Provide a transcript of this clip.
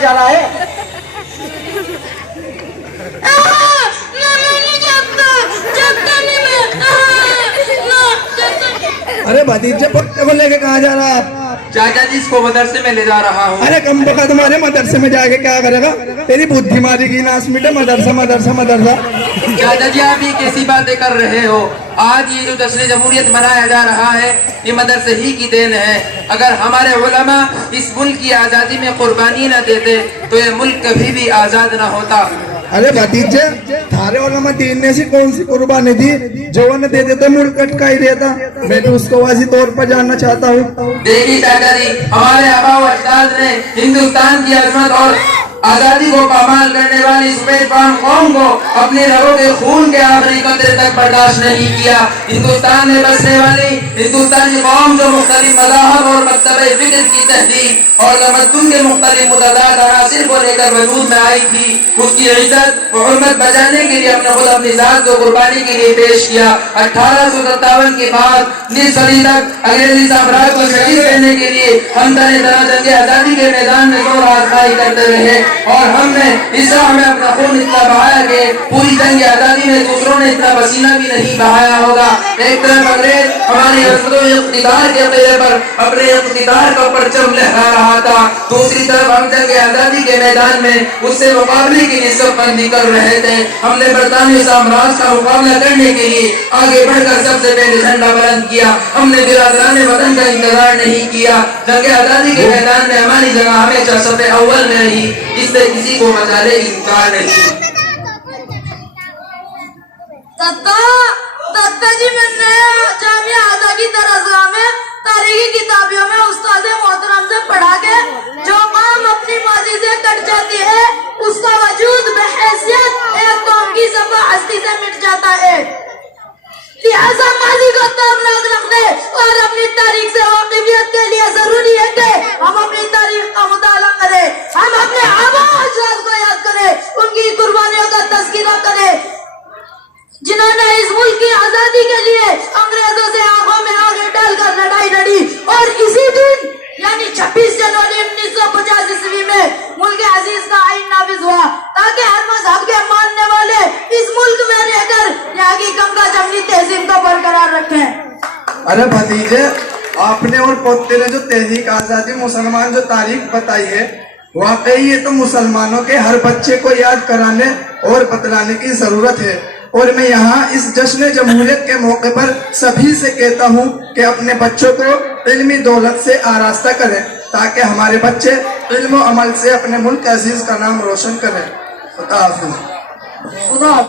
जा रहा है? अरे भतीजे पोते को लेके कहाँ जा रहा है आप? चाचा जी इसको मदरसे में ले जा रहा हूँ। अरे कम बका तुम्हारे मदरसे में जाके क्या करेगा? तेरी बुद्धि मारी की नाश मिटे। मदरसा मदरसा मदरसा। चाचा जी आप ये कैसी बातें कर रहे हो? आज ये जो जश्न जमहूरियत मनाया जा रहा है ये मदरसे ही की देन है। अगर हमारे उलमा इस मुल्क की आज़ादी में कुर्बानी न देते तो ये मुल्क कभी भी आज़ाद न होता। अरे भतीजे थारे उलमा दीन ने सी कौन सी कुर्बानी दी जो न दे देते मुल्क कटका ही रहता। मैं तो उसको वाजी तौर पर जानना चाहता हूँ। देखिए चाचा जी हमारे आबा व अजदाद ने हिंदुस्तान की अजमत और आजादी को पामाल करने वाली इस बेपान कौम को अपने रगों के खून के आखिरी कतरे तक बर्दाश्त नहीं किया। हिंदुस्तान में बसने वाली हिंदुस्तानी कौम जो मुख्तलिफ मज़ाहब और मकतबे फिक्र की तहदीद और तमद्दुन के मुख्तलिफ मुतदाद अनासिर को लेकर वजूद में आई थी, उसकी इज्जत व हुर्मत बचाने के लिए अपने खुद अपनी जात को कुर्बानी के लिए पेश किया। 1857 के बाद 19 सदी तक अंग्रेजी साम्राज्य को शहीद करने के लिए हम तरह तरह जंग आजादी के मैदान में जोर आजमाई करते रहे और हमने इस राह में अपना खून इतना बहाया कि पूरी जंग आजादी में दूसरों ने इतना पसीना भी नहीं बहाया होगा। एक तरफ अंग्रेज हमारी इक़्तिदार के मेरे पर अपने इक़्तिदार का परचम लहरा रहा था, दूसरी तरफ हम जंग आजादी के मैदान में उससे मुकाबले की निस्बतबंदी कर रहे थे। हमने बरतानवी साम्राज्य का मुकाबला करने के लिए आगे बढ़कर सबसे पहले झंडा बुलंद किया। हमने बिरादराने वतन का इंतजार नहीं किया। जंग आजादी के मैदान में हमारी जगह हमेशा सफ़े अव्वल में रही, इससे किसी को मजाले इनकार नहीं। दत्ता जी मैंने जामिया आज़ादी दरअसल में तारीखी किताबियों में उस्ताद मोहतरम से पढ़ा के जो कौम अपनी माजी से कट जाती है उसका वजूद बहैसियत एक कौम की सफा हस्ती से मिट जाता है। लिहाजा माजी को ताबनाक रखने और अपनी तारीख से वाकिफियत के लिए जरूरी है कि हम अपनी तारीख का मुताला करें, हम अपने आबा अजदाद को याद करें, उनकी कुर्बानियों का तज़किरा करें जिन्होंने इस मुल्क की आजादी के लिए अंग्रेजों से आंखों में आंखें डालकर लड़ाई लड़ी। और इसी दिन यानी 26 जनवरी 1950 ईस्वी में मुल्क अजीज का आईन नाफिज हुआ ताकि हर मजहब के मानने वाले इस मुल्क में रहकर यहाँ की गंगा जमनी तहजीब को बरकरार रखें। अरे भतीजे आपने और पोते ने जो तहरीक आजादी मुसलमान जो तारीख बताई है वाकई ये तो मुसलमानों के हर बच्चे को याद कराने और बतलाने की जरूरत है। और मैं यहाँ इस जश्न जमहूरियत के मौके पर सभी से कहता हूँ कि अपने बच्चों को इल्मी दौलत से आरास्ता करें ताकि हमारे बच्चे इल्म अमल से अपने मुल्क अजीज का नाम रोशन करें। खुदा हाफिज़।